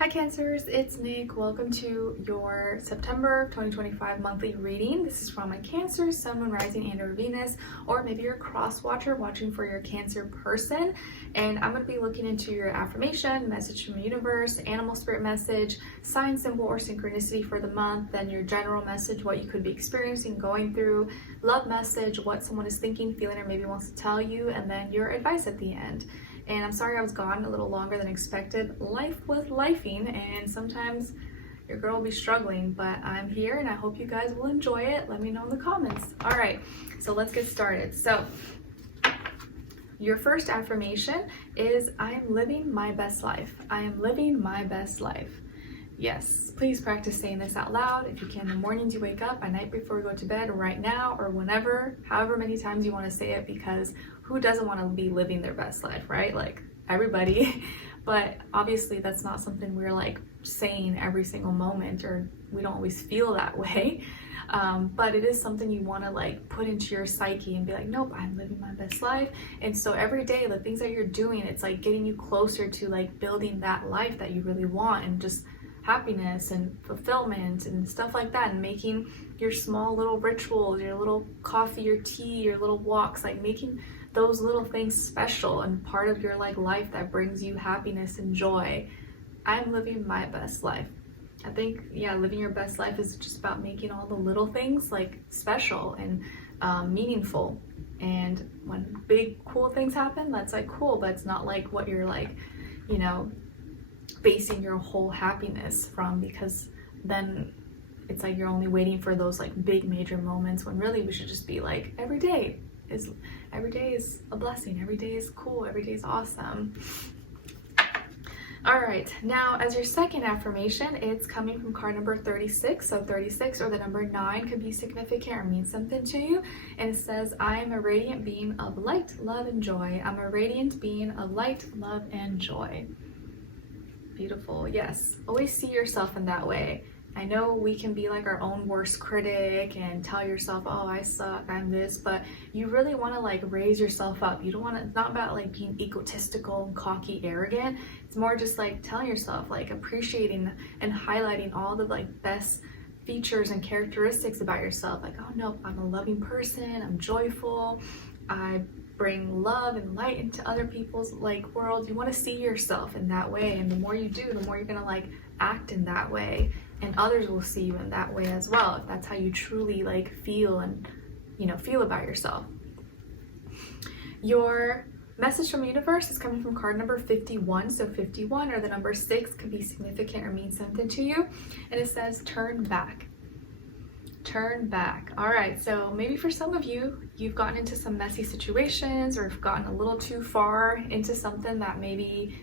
Hi Cancers, it's Nick. Welcome to your September 2025 monthly reading. This is from my Cancer, Sun, Moon, Rising, and or Venus, or maybe you're a cross watcher watching for your Cancer person. And I'm going to be looking into your affirmation, message from the universe, animal spirit message, sign, symbol, or synchronicity for the month, then your general message, what you could be experiencing, going through, love message, what someone is thinking, feeling, or maybe wants to tell you, and then your advice at the end. And I'm sorry I was gone a little longer than expected. Life was lifing, and sometimes your girl will be struggling, but I'm here and I hope you guys will enjoy it. Let me know in the comments. All right, so let's get started. So your first affirmation is, I am living my best life. I am living my best life. Yes, please practice saying this out loud. If you can, in the mornings you wake up, at night before you go to bed, or right now, or whenever, however many times you want to say it, because who doesn't want to be living their best life, right? Like everybody. But obviously that's not something we're like saying every single moment, or we don't always feel that way. But it is something you want to like put into your psyche and be like, nope, I'm living my best life. And so every day, the things that you're doing, it's like getting you closer to like building that life that you really want, and just happiness and fulfillment and stuff like that, and making your small little rituals, your little coffee, your tea, your little walks, like making those little things special and part of your like life that brings you happiness and joy. I'm living my best life. I think, yeah, living your best life is just about making all the little things like special and meaningful. And when big cool things happen, that's like cool, but it's not like what you're like, you know, basing your whole happiness from, because then it's like you're only waiting for those like big major moments, when really we should just be like, every day is a blessing, every day is cool, every day is awesome. All right, now as your second affirmation, it's coming from card number 36. So 36 or the number 9 could be significant or mean something to you. And it says, I am a radiant being of light, love, and joy. I'm a radiant being of light, love, and joy. Beautiful. Yes, always see yourself in that way. I know we can be like our own worst critic and tell yourself, oh, I suck, I'm this, but you really want to like raise yourself up. You don't want to, it's not about like being egotistical and cocky, arrogant. It's more just like telling yourself, like appreciating and highlighting all the like best features and characteristics about yourself. Like, oh no, I'm a loving person, I'm joyful, I bring love and light into other people's like world. You want to see yourself in that way, and the more you do, the more you're gonna like act in that way, and others will see you in that way as well, if that's how you truly like feel and, you know, feel about yourself. Your message from the universe is coming from card number 51. So 51 or the number 6 could be significant or mean something to you, and it says turn back. Turn back. All right, so maybe for some of you, you've gotten into some messy situations, or have gotten a little too far into something that maybe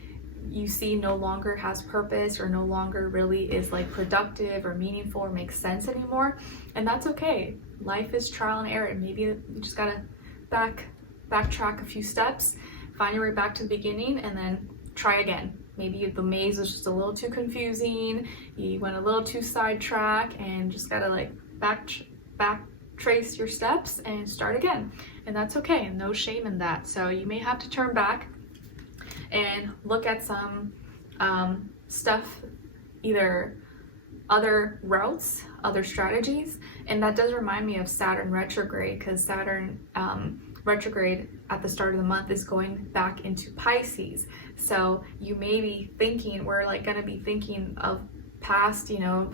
you see no longer has purpose, or no longer really is like productive or meaningful or makes sense anymore. And that's okay. Life is trial and error. Maybe you just gotta backtrack a few steps, find your way back to the beginning, and then try again. Maybe the maze was just a little too confusing, you went a little too sidetrack, and just gotta like back trace your steps and start again. And that's okay, and no shame in that. So you may have to turn back and look at some stuff, either other routes, other strategies. And that does remind me of Saturn retrograde, because Saturn retrograde at the start of the month is going back into Pisces. So you may be thinking, we're like going to be thinking of past, you know,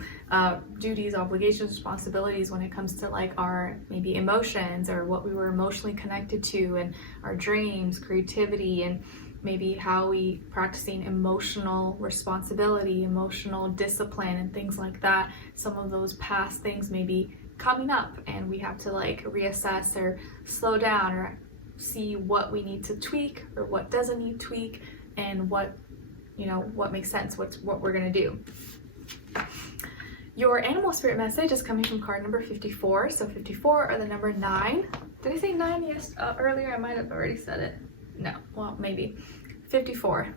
duties, obligations, responsibilities when it comes to like our maybe emotions, or what we were emotionally connected to, and our dreams, creativity, and maybe how we practicing emotional responsibility, emotional discipline, and things like that. Some of those past things may be coming up, and we have to like reassess or slow down, or see what we need to tweak or what doesn't need tweak, and what, you know, what makes sense, what we're gonna do. Your animal spirit message is coming from card number 54. So 54 or the number 9. Did I say 9 earlier? I might have already said it. No, well, maybe. 54.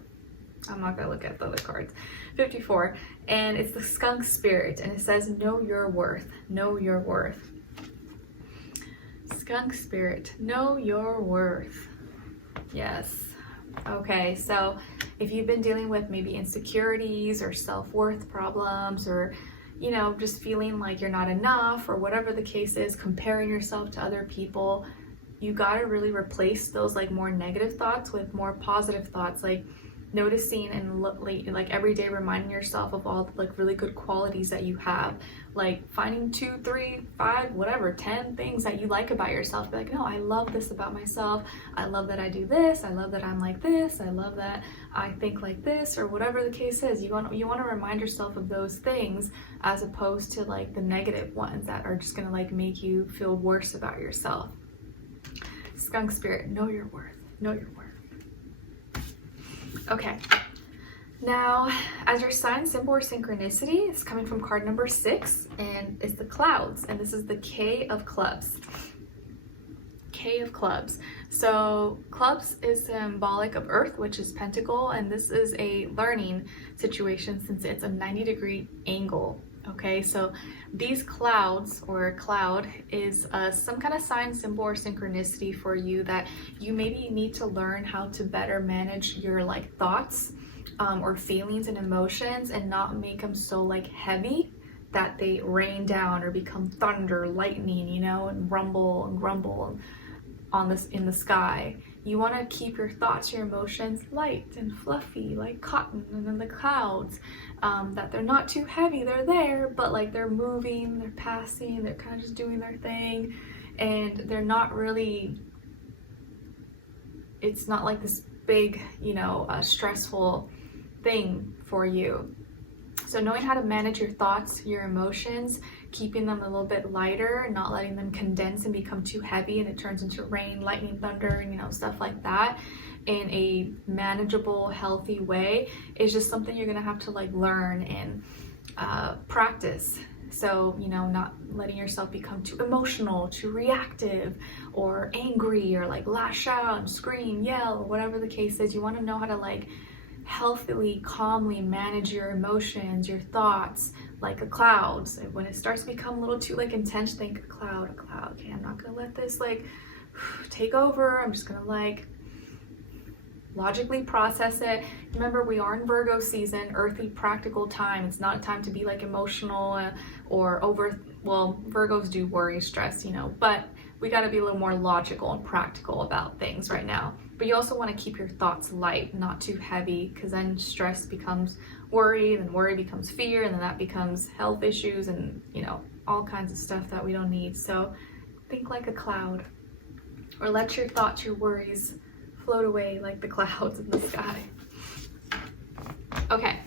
I'm not gonna look at the other cards. 54, and it's the skunk spirit, and it says, know your worth. Know your worth. Skunk spirit, know your worth. Yes. Okay, so if you've been dealing with maybe insecurities or self-worth problems, or you know, just feeling like you're not enough, or whatever the case is, comparing yourself to other people, you got to really replace those like more negative thoughts with more positive thoughts, like noticing and like every day reminding yourself of all the like really good qualities that you have, like finding 2, 3, 5, whatever, 10 things that you like about yourself. Be like, no, I love this about myself. I love that I do this. I love that I'm like this. I love that I think like this, or whatever the case is. You want to remind yourself of those things, as opposed to like the negative ones that are just gonna like make you feel worse about yourself. Skunk spirit, know your worth. Know your worth. Okay, now as your sign symbol or synchronicity, it's coming from card number 6, and it's the clouds, and this is the K of clubs. K of clubs. So clubs is symbolic of earth, which is pentacle, and this is a learning situation since it's a 90-degree angle. Okay, so these clouds, or cloud, is some kind of sign, symbol, or synchronicity for you that you maybe need to learn how to better manage your like thoughts or feelings and emotions, and not make them so like heavy that they rain down or become thunder, lightning, you know, and rumble and grumble on this in the sky. You want to keep your thoughts, your emotions light and fluffy like cotton, and then the clouds, that they're not too heavy, they're there, but like they're moving, they're passing, they're kind of just doing their thing, and they're not really, it's not like this big, you know, stressful thing for you. So knowing how to manage your thoughts, your emotions, keeping them a little bit lighter, not letting them condense and become too heavy and it turns into rain, lightning, thunder, and you know, stuff like that, in a manageable, healthy way, is just something you're gonna have to like learn and practice. So, you know, not letting yourself become too emotional, too reactive, or angry, or like lash out and scream, yell, or whatever the case is. You want to know how to like healthily, calmly manage your emotions, your thoughts, like a cloud. So when it starts to become a little too like intense, think a cloud. Okay, I'm not gonna let this like take over. I'm just gonna like logically process it. Remember, we are in Virgo season, earthy, practical time. It's not a time to be like emotional or over, well, Virgos do worry, stress, you know, but we got to be a little more logical and practical about things right now. But you also want to keep your thoughts light, not too heavy, because then stress becomes worry, and worry becomes fear, and then that becomes health issues and, you know, all kinds of stuff that we don't need. So think like a cloud, or let your thoughts, your worries float away like the clouds in the sky. Okay,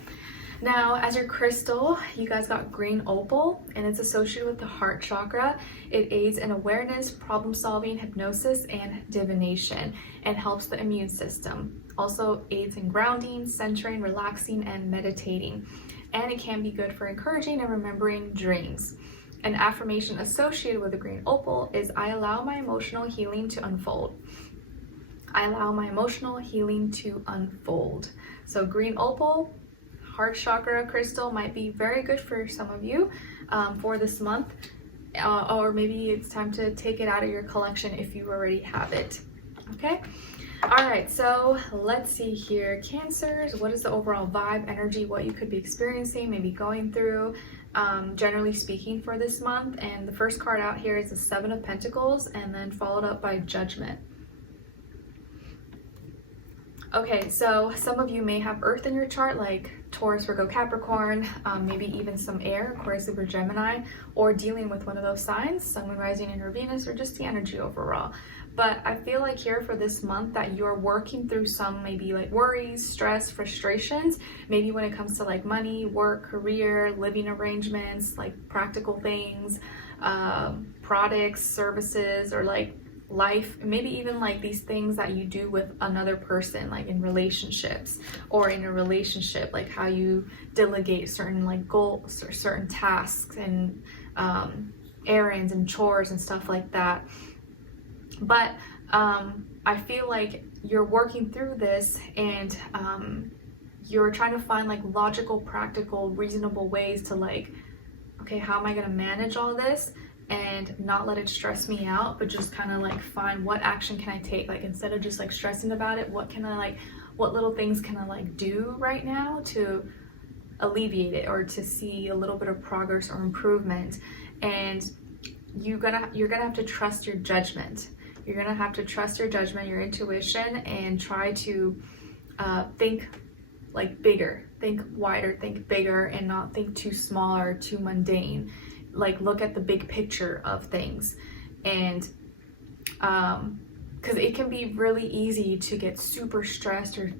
now as your crystal, you guys got green opal, and it's associated with the heart chakra. It aids in awareness, problem solving, hypnosis, and divination, and helps the immune system. Also aids in grounding, centering, relaxing, and meditating. And it can be good for encouraging and remembering dreams. An affirmation associated with the green opal is, I allow my emotional healing to unfold. I allow my emotional healing to unfold. So green opal, heart chakra crystal, might be very good for some of you for this month, or maybe it's time to take it out of your collection if you already have it. Okay, all right, so let's see here. Cancers, what is the overall vibe, energy, what you could be experiencing, maybe going through, generally speaking, for this month? And the first card out here is the 7 of Pentacles, and then followed up by Judgment. Okay, so some of you may have earth in your chart, like Taurus, Virgo, Capricorn, maybe even some air, Aquarius, Libra, Gemini, or dealing with one of those signs, Sun, Moon, Rising, and Venus, or just the energy overall. But I feel like here for this month that you're working through some maybe like worries, stress, frustrations, maybe when it comes to like money, work, career, living arrangements, like practical things, products, services, or like life, maybe even like these things that you do with another person, like in relationships, or in a relationship, like how you delegate certain like goals or certain tasks and errands and chores and stuff like that. But I feel like you're working through this, and you're trying to find like logical, practical, reasonable ways to like, okay, how am I going to manage all this and not let it stress me out, but just kind of like find what action can I take? Like instead of just like stressing about it, what can I like what little things can I like do right now to alleviate it or to see a little bit of progress or improvement. And you're gonna have to trust your judgment. You're gonna have to trust your judgment, your intuition, and try to think like bigger, think wider, think bigger, and not think too small or too mundane. Like look at the big picture of things. And because it can be really easy to get super stressed or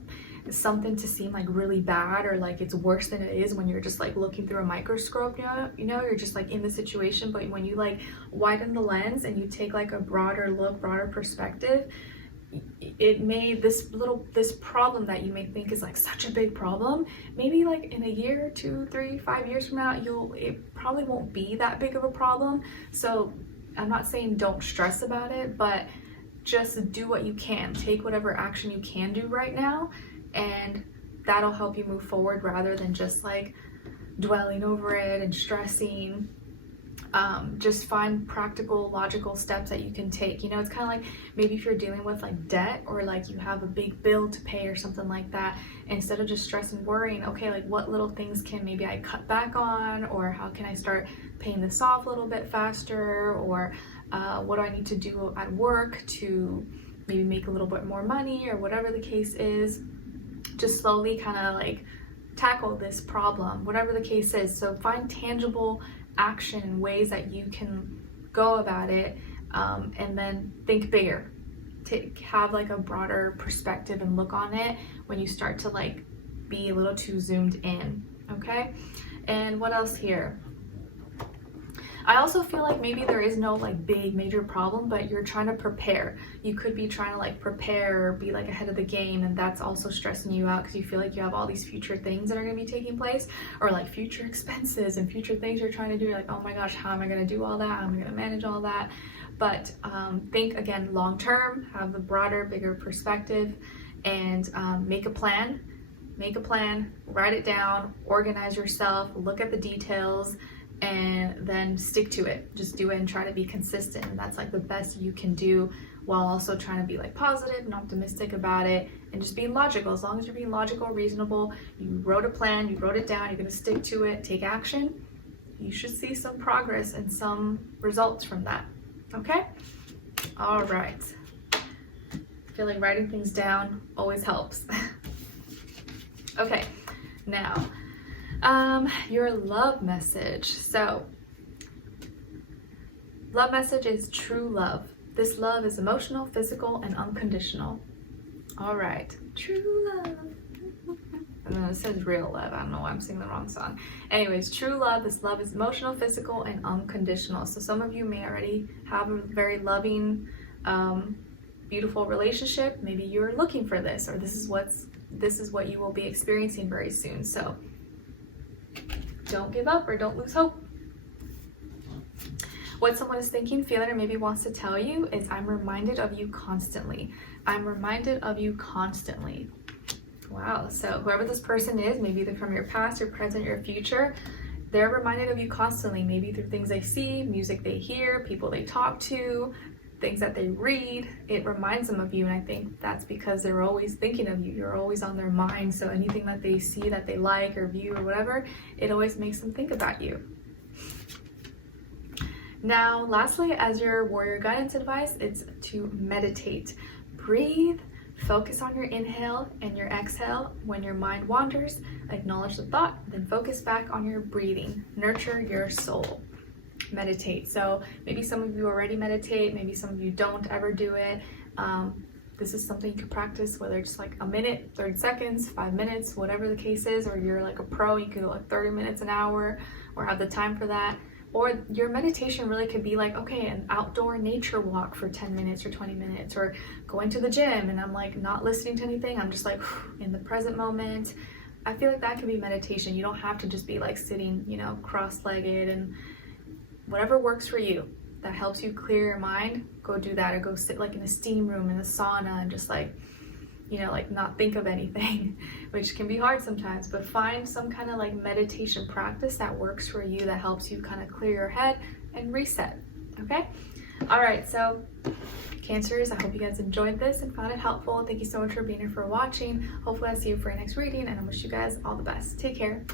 something to seem like really bad or like it's worse than it is when you're just like looking through a microscope, you know, you're just like in the situation. But when you like widen the lens and you take like a broader look, broader perspective, it made this problem that you may think is like such a big problem, maybe like in a year, 2, 3, 5 years from now, it probably won't be that big of a problem. So I'm not saying don't stress about it, but just do what you can. Take whatever action you can do right now, and that'll help you move forward rather than just like dwelling over it and stressing. Just find practical, logical steps that you can take. You know, it's kind of like maybe if you're dealing with like debt or like you have a big bill to pay or something like that, instead of just stress and worrying, okay, like what little things can maybe I cut back on, or how can I start paying this off a little bit faster, or what do I need to do at work to maybe make a little bit more money, or whatever the case is. Just slowly kind of like tackle this problem, whatever the case is. So find tangible action, ways that you can go about it, and then think bigger, to have like a broader perspective and look on it when you start to like be a little too zoomed in. Okay, and what else here? I also feel like maybe there is no like big major problem, but you're trying to prepare. You could be trying to like prepare or be like ahead of the game, and that's also stressing you out because you feel like you have all these future things that are going to be taking place, or like future expenses and future things you're trying to do. You're like, oh my gosh, how am I going to do all that? How am I going to manage all that? But think again long term, have a broader, bigger perspective, and make a plan, write it down, organize yourself, look at the details, and then stick to it. Just do it and try to be consistent. And that's like the best you can do, while also trying to be like positive and optimistic about it, and just being logical. As long as you're being logical, reasonable, you wrote a plan, you wrote it down, you're gonna stick to it, take action, you should see some progress and some results from that. Okay? All right. I feel like writing things down always helps. Okay, now, your love message. So, love message is true love. This love is emotional, physical, and unconditional. All right, true love. And then it says real love. I don't know why I'm singing the wrong song. Anyways, true love. This love is emotional, physical, and unconditional. So some of you may already have a very loving, beautiful relationship. Maybe you're looking for this, or this is what you will be experiencing very soon. So don't give up or don't lose hope. What someone is thinking, feeling, or maybe wants to tell you is, I'm reminded of you constantly. I'm reminded of you constantly. Wow. So whoever this person is, maybe they're from your past, your present, your future, they're reminded of you constantly, maybe through things they see, music they hear, people they talk to, things that they read. It reminds them of you, and I think that's because they're always thinking of you. You're always on their mind, so anything that they see that they like or view or whatever, it always makes them think about you. Now, lastly, as your warrior guidance advice, it's to meditate. Breathe, focus on your inhale and your exhale. When your mind wanders, acknowledge the thought, then focus back on your breathing. Nurture your soul. Meditate. So maybe some of you already meditate, maybe some of you don't ever do it. This is something you can practice, whether it's like a minute, 30 seconds, 5 minutes, whatever the case is, or you're like a pro, you can go like 30 minutes, an hour, or have the time for that. Or your meditation really could be like, okay, an outdoor nature walk for 10 minutes or 20 minutes, or going to the gym and I'm like not listening to anything, I'm just like in the present moment. I feel like that could be meditation. You don't have to just be like sitting, you know, cross-legged, and whatever works for you that helps you clear your mind, go do that. Or go sit like in a steam room, in a sauna, and just like, you know, like not think of anything, which can be hard sometimes, but find some kind of like meditation practice that works for you, that helps you kind of clear your head and reset. Okay? All right, so Cancers, I hope you guys enjoyed this and found it helpful. Thank you so much for being here, for watching. Hopefully I'll see you for your next reading, and I wish you guys all the best. Take care.